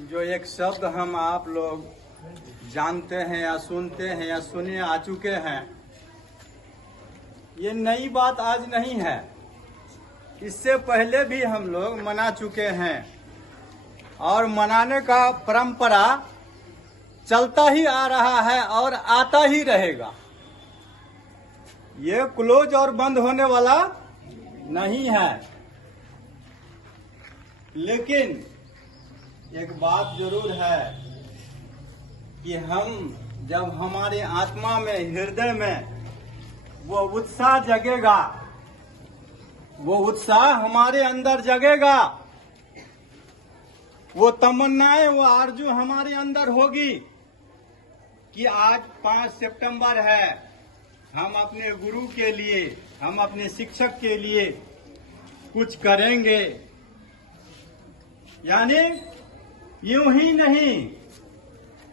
जो एक शब्द हम आप लोग जानते हैं या सुनते हैं या सुने आ चुके हैं, ये नई बात आज नहीं है। इससे पहले भी हम लोग मना चुके हैं और मनाने का परंपरा चलता ही आ रहा है और आता ही रहेगा। ये क्लोज और बंद होने वाला नहीं है। लेकिन एक बात जरूर है कि हम जब हमारे आत्मा में, हृदय में वो उत्साह जगेगा, वो उत्साह हमारे अंदर जगेगा, वो तमन्नाएं, वो आरजू हमारे अंदर होगी कि आज 5 सितंबर है, हम अपने गुरु के लिए, हम अपने शिक्षक के लिए कुछ करेंगे। यानी यूं ही नहीं,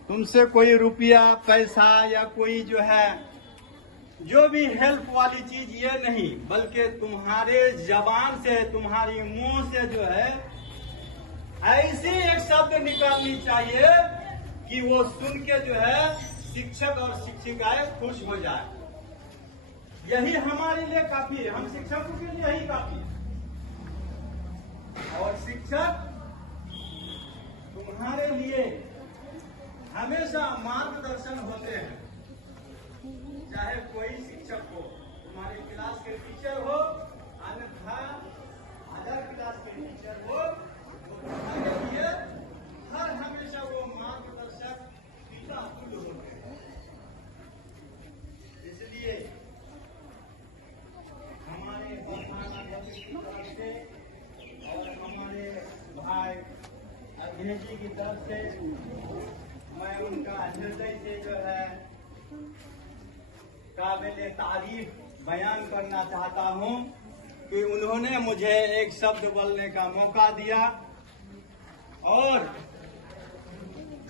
तुमसे कोई रुपया पैसा या कोई जो है जो भी हेल्प वाली चीज ये नहीं, बल्कि तुम्हारे जबान से, तुम्हारी मुंह से जो है ऐसी एक शब्द निकालनी चाहिए कि वो सुन के जो है शिक्षक और शिक्षिकाएं खुश हो जाए। यही हमारे लिए काफी है, हम शिक्षकों के लिए यही काफी है। और शिक्षक तुम्हारे लिए हमेशा मार्गदर्शन होते हैं। चाहे कोई शिक्षक हो, तुम्हारे क्लास के टीचर हो, अन्यथा अदर क्लास के टीचर हो, तो तुम्हारे लिए हर हमेशा वो मार्गदर्शक पिता तुल्य होते हैं। इसलिए हमारे प्रधानाध्यापक की तरफ से और हमारे भाई अग्नि जी की तरफ से मैं उनका हृदय से जो है काबिल तारीफ बयान करना चाहता हूं कि उन्होंने मुझे एक शब्द बोलने का मौका दिया। और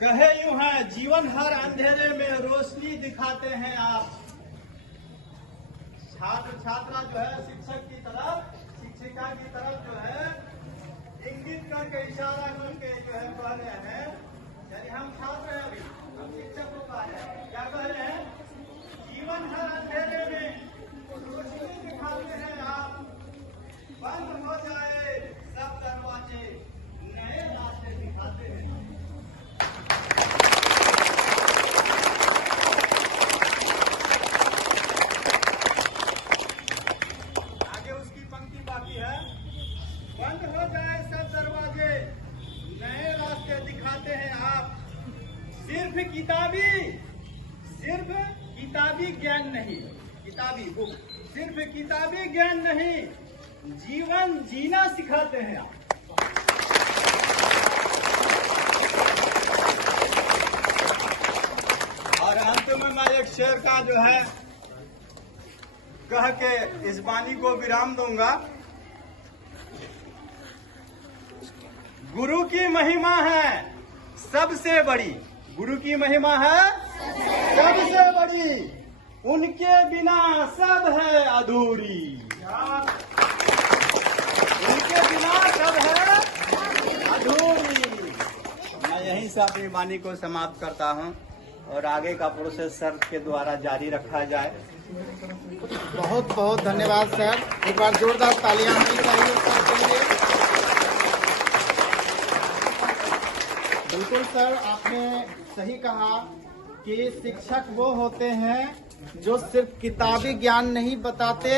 कहे यूं है, जीवन हर अंधेरे में रोशनी दिखाते हैं आप। छात्र छात्रा जो है शिक्षक की तरफ, शिक्षिका की तरफ जो है इंगित करके, इशारा करके जो है कह रहे हैं, यानी हम छात्र हैं, अभी हम शिक्षक को कह रहे हैं, क्या कह रहे हैं? जीवन हर अंधेरे में रोशनी दिखाते हैं आप। बंद हो जाए सब दरवाजे, नए रास्ते दिखाते हैं। आगे उसकी पंक्ति बाकी है, बंद हो जाए सब दरवाजे, नए रास्ते दिखाते हैं आप। सिर्फ किताबी ज्ञान नहीं, किताबी बुक, सिर्फ किताबी ज्ञान नहीं, जीवन जीना सिखाते हैं आप। और अंत में मैं एक शेर का जो है कह के इस वाणी को विराम दूंगा। गुरु की महिमा है सबसे बड़ी, गुरु की महिमा है सबसे बड़ी, उनके बिना सब है अधूरी, उनके बिना सब है अधूरी। मैं यहीं से अपनी वाणी को समाप्त करता हूं और आगे का प्रोसेस सर के द्वारा जारी रखा जाए। बहुत बहुत धन्यवाद सर, एक बार जोरदार तालियां होनी चाहिए सर के लिए। बिल्कुल सर, आपने सही कहा कि शिक्षक वो होते हैं जो सिर्फ किताबी ज्ञान नहीं बताते,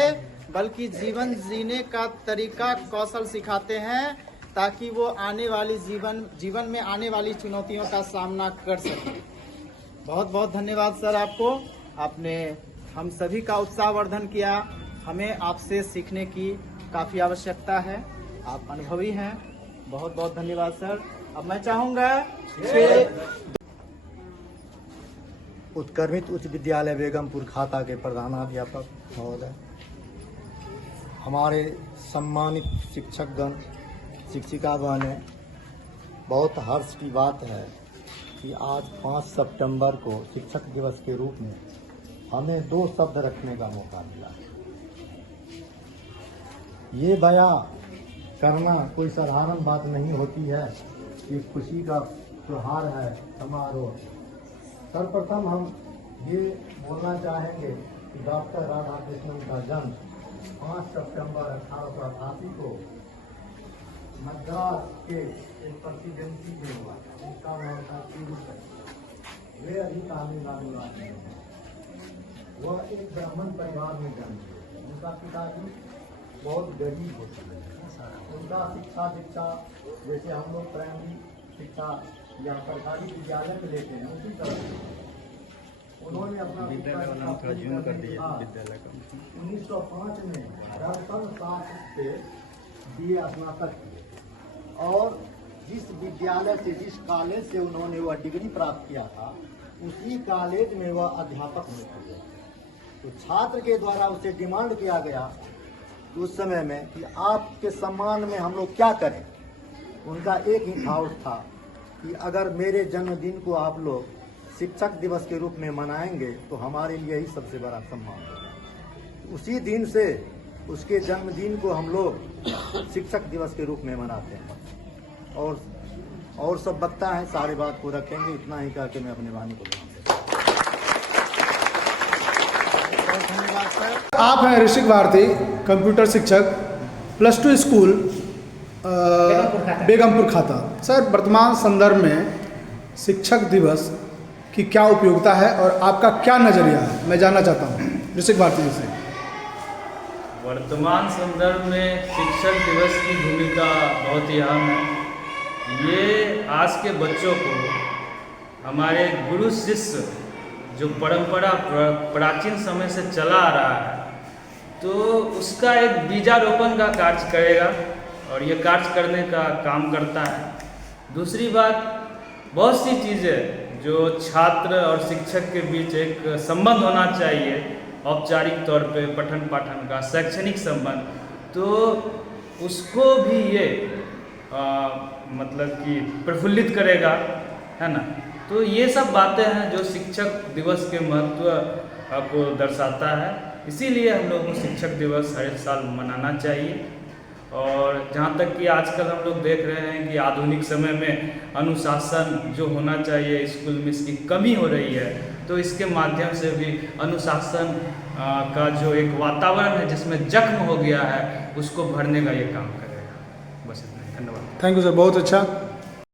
बल्कि जीवन जीने का तरीका, कौशल सिखाते हैं, ताकि वो आने वाली जीवन में आने वाली चुनौतियों का सामना कर सके। बहुत बहुत धन्यवाद सर आपको, आपने हम सभी का उत्साहवर्धन किया। हमें आपसे सीखने की काफ़ी आवश्यकता है, आप अनुभवी हैं। बहुत बहुत धन्यवाद सर। अब मैं चाहूँगा उत्क्रमित उच्च विद्यालय बेगमपुर खाता के प्रधानाध्यापक महोदय, हमारे सम्मानित शिक्षकगण, शिक्षिकागण, बहुत हर्ष की बात है कि आज 5 सितंबर को शिक्षक दिवस के रूप में हमें 2 शब्द रखने का मौका मिला। ये बयां करना कोई साधारण बात नहीं होती है ये खुशी का त्योहार है, समारोह। सर्वप्रथम हम ये बोलना चाहेंगे कि डॉक्टर राधा कृष्णन का जन्म 5 सितंबर 1888 को मद्रास के एक प्रेसिडेंसी में हुआ। उनका नाम था तिरुपति। वे अभी तमिलनाडु राज्य में हैं। वह एक ब्राह्मण परिवार में जन्म हुए। उनका पिताजी बहुत गरीब होते हैं। उनका शिक्षा जैसे हम लोग प्राइमरी शिक्षा या सरकारी विद्यालय में लेते हैं उसी तरह उन्होंने अपना 1905 में दर्शन शास्त्र से BA स्नातक किए और जिस विद्यालय से जिस कॉलेज से उन्होंने वह डिग्री प्राप्त किया था उसी कॉलेज में वह अध्यापक नियुक्त हुए। तो छात्र के द्वारा उसे डिमांड किया गया उस समय में कि आपके सम्मान में हम लोग क्या करें। उनका एक ही भाव था कि अगर मेरे जन्मदिन को आप लोग शिक्षक दिवस के रूप में मनाएंगे तो हमारे लिए ही सबसे बड़ा सम्मान होगा। उसी दिन से उसके जन्मदिन को हम लोग शिक्षक दिवस के रूप में मनाते हैं। और सब वक्ता हैं, सारे बात को रखेंगे। इतना ही कह के मैं अपने वाणी को आप हैं ऋषिक भारती, कंप्यूटर शिक्षक, +2 स्कूल बेगमपुर खाता। सर, वर्तमान संदर्भ में शिक्षक दिवस की क्या उपयोगिता है और आपका क्या नज़रिया है, मैं जानना चाहता हूँ ऋषिक भारती जी से। वर्तमान संदर्भ में शिक्षक दिवस की भूमिका बहुत ही अहम है। ये आज के बच्चों को हमारे गुरु शिष्य जो परंपरा प्राचीन समय से चला आ रहा है तो उसका एक बीजारोपण का कार्य करेगा और ये कार्य करने का काम करता है। दूसरी बात, बहुत सी चीज़ें जो छात्र और शिक्षक के बीच एक संबंध होना चाहिए औपचारिक तौर पे पठन पाठन का शैक्षणिक संबंध, तो उसको भी ये मतलब कि प्रफुल्लित करेगा, है ना। तो ये सब बातें हैं जो शिक्षक दिवस के महत्व को दर्शाता है। इसीलिए हम लोगों को शिक्षक दिवस हर साल मनाना चाहिए। और जहाँ तक कि आजकल हम लोग देख रहे हैं कि आधुनिक समय में अनुशासन जो होना चाहिए स्कूल में इसकी कमी हो रही है, तो इसके माध्यम से भी अनुशासन का जो एक वातावरण है जिसमें जख्म हो गया है उसको भरने का ये काम करेगा। बस इतना ही, धन्यवाद। थैंक यू सर, बहुत अच्छा।